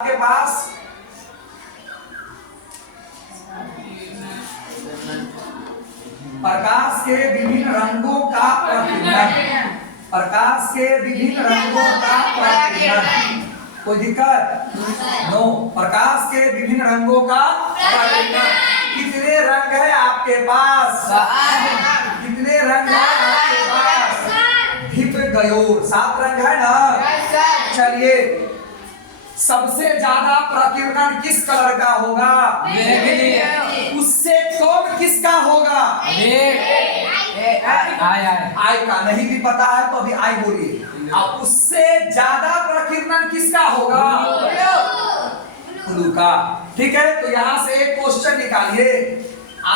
के पास प्रकाश के विभिन्न रंगों का प्रतिबिंब, प्रकाश के विभिन्न रंगों का प्रतिबिंब। कोई दिक्कत? नो। प्रकाश के विभिन्न रंगों का प्रतिबिंब। कितने रंग है आपके पास? कितने रंग है आपके पास? धिप गयोर 7 रंग है ना? चलिए, सबसे ज्यादा प्रकीर्णन किस कलर का होगा? उससे कम किसका होगा? आई का नहीं भी पता है तो अभी आई बोलिए। अब उससे ज्यादा प्रकीर्णन किसका होगा? ब्लू का। ठीक है, तो यहां से एक क्वेश्चन निकालिए।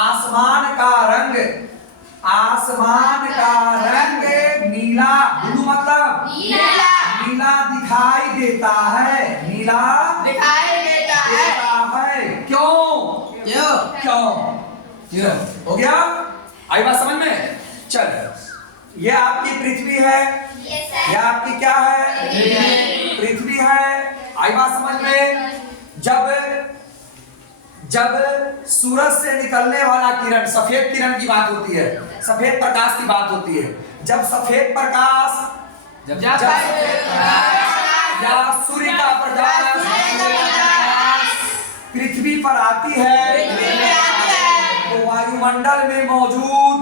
आसमान का रंग, आसमान का रंग नीला, ब्लू मतलब नीला दिखाई देता है, नीला दिखाई देता है। क्यों? क्यों? हो गया? आई बात समझ में? चल, ये आपकी पृथ्वी है, ये आपकी क्या है? पृथ्वी है। आई बात समझ में? जब सूरज से निकलने वाला किरण, सफेद किरण की बात होती है, सफेद प्रकाश की बात होती है। जब सफेद प्रकाश या सूर्य का प्रकाश पृथ्वी पर आती है तो वायुमंडल में मौजूद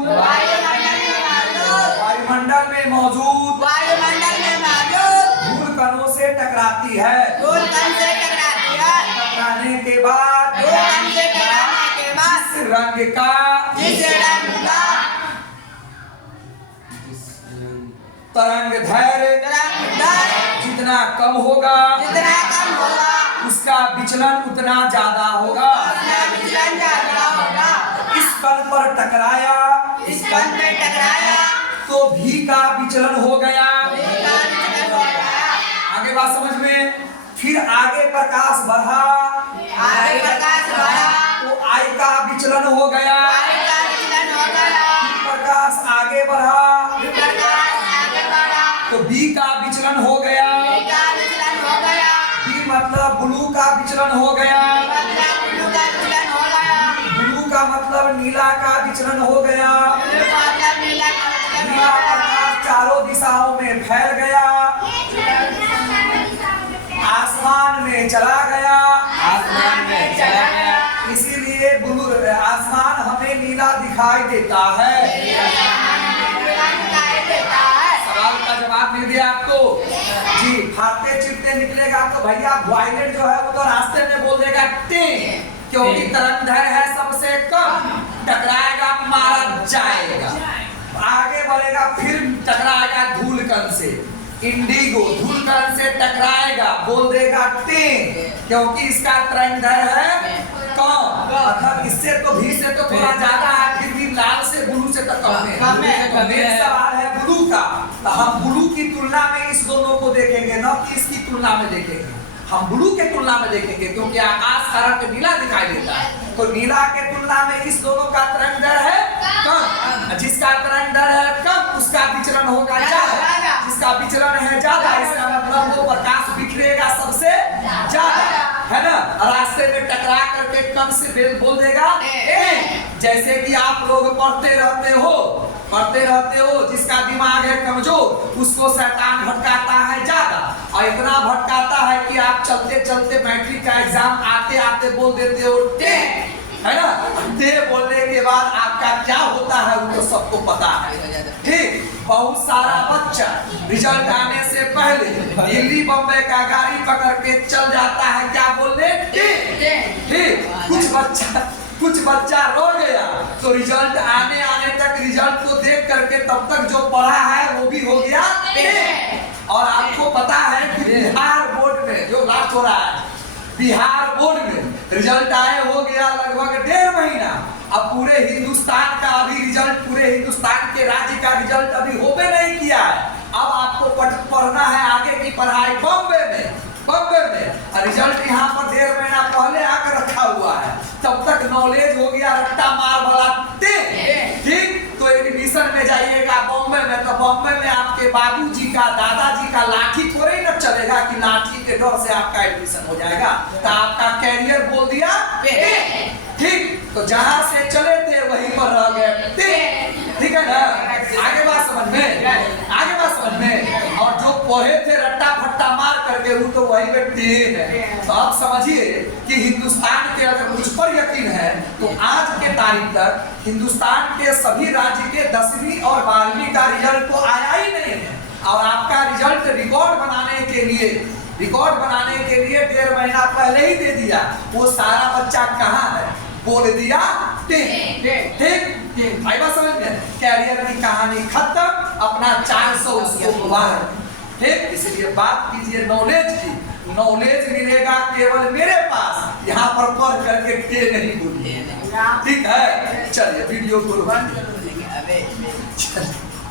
धूल कणों से टकराती है। टकराने के बाद जिस रंग का तरंग दैर्घ्य जितना कम होगा उसका विचलन उतना ज्यादा होगा। इस कण पर टकराया तो भी का विचलन हो गया। आगे बात समझ में? फिर आगे प्रकाश बढ़ा तो आई का विचलन हो गया। प्रकाश आगे बढ़ा तो बी का विचलन हो गया। बी मतलब ब्लू का विचलन हो गया। ब्लू का मतलब नीला का विचलन हो गया। नीला प्रकाश चारों दिशाओं में फैल गया, आसमान में चला गया। इसीलिए ब्लू आसमान हमें नीला दिखाई देता है। सवाल का जवाब मिल गया आपको जी। फाड़ते चिरते निकलेगा तो भैया वायलेट जो है वो तो रास्ते में बोल देगा टे, क्योंकि तरंग दैर्घ्य है सबसे कम। टकराएगा, मारा जाएगा, आगे बढ़ेगा, फिर टकराएगा धूल कण से। इंडिगो धूल कण से टकराएगा, बोल देगा टे, क्योंकि इसका तरंग दैर्घ्य है कम। मतलब इससे तो भी से तो थोड़ा ज्यादा है, फिर भी लाल से ब्लू से तो कम है। मेरा सवाल है ब्लू का, तो हम ब्लू की तुलना में इस दोनों को देखेंगे, न कि इसकी तुलना में देखेंगे। हम ब्लू के तुलना में देखेंगे क्योंकि आकाश का रंग नीला दिखाई देता है, तो नीला के तुलना में इस दोनों का तरंग दैर्घ्य है कम। जिसका तरंग दैर्घ्य है कम उसका विचलन होगा ज्यादा, जिसका विचलन है ज्यादा इसका मतलब वो प्रकाश बिखरेगा सबसे ज्यादा, है ना? रास्ते में टकरा करके कम से बोल देगा ए। जैसे कि आप लोग पढ़ते रहते हो, जिसका दिमाग है कमजोर उसको शैतान भटकाता है ज्यादा, और इतना भटकाता है कि आप चलते चलते मैट्रिक का एग्जाम आते आते बोल देते हो टे, है ना? टे बोलने के बाद आपका क्या होता है वो तो सबको पता है। ठीक, बहुत सारा बच्चा रिजल्ट आने से पहले दिल्ली बम्बई का गाड़ी पकड़ के चल जाता है क्या बोलने टे। ठीक, कुछ बच्चा रो गया तो रिजल्ट आने तक रिजल्ट को देख करके तब तक जो पढ़ा है वो भी हो गया टे। और आपको पता है कि बिहार बोर्ड में जो लास्ट हो रहा है, बिहार बोर्ड में रिजल्ट आए हो गया लगभग 1.5 महीना। अब पूरे हिंदुस्तान का अभी रिजल्ट, पूरे हिंदुस्तान के राज्य का रिजल्ट अभी होबे नहीं किया है। अब आपको पढ़ना है आगे की पढ़ाई बॉम्बे में। रिजल्ट यहाँ पर 1.5 महीना पहले आकर रखा हुआ है, तब तक नॉलेज हो गया रट्टा मार वाला। ठीक, तो एडमिशन में जाइएगा बॉम्बे में, तो बॉम्बे में आपके आपके बाबूजी का दादाजी का लाठी थोड़े न चलेगा कि लाठी के डर से आपका एडमिशन हो जाएगा। तो आपका कैरियर बोल दिया ठीक, तो जहां से चले थे वहीं पर रह गए। ठीक है ना, आगे बात समझ में, आगे बात समझ में। और जो पढ़े थे रट्टा फट्टा मार करके वो तो वही व्यक्ति है। तो आप समझिए कि हिंदुस्तान के अगर मुझ पर यकीन है तो आज के तारीख तक हिंदुस्तान के सभी राज्य के 10वीं और 12वीं का रिजल्ट तो आया ही नहीं है। और आपका रिजल्ट रिकॉर्ड बनाने के लिए 1.5 महीना पहले ही दे दिया। वो सारा बच्चा कहाँ है बोल दिया ठीक। भाई बात समझ में, कैरियर की कहानी खत्म, अपना 400 उसको मुबारक। ठीक, इसलिए बात कीजिए नॉलेज की। नॉलेज मिलेगा केवल मेरे पास, यहाँ पर पढ़ करके के नहीं बोलिए। ठीक है, चलिए वीडियो को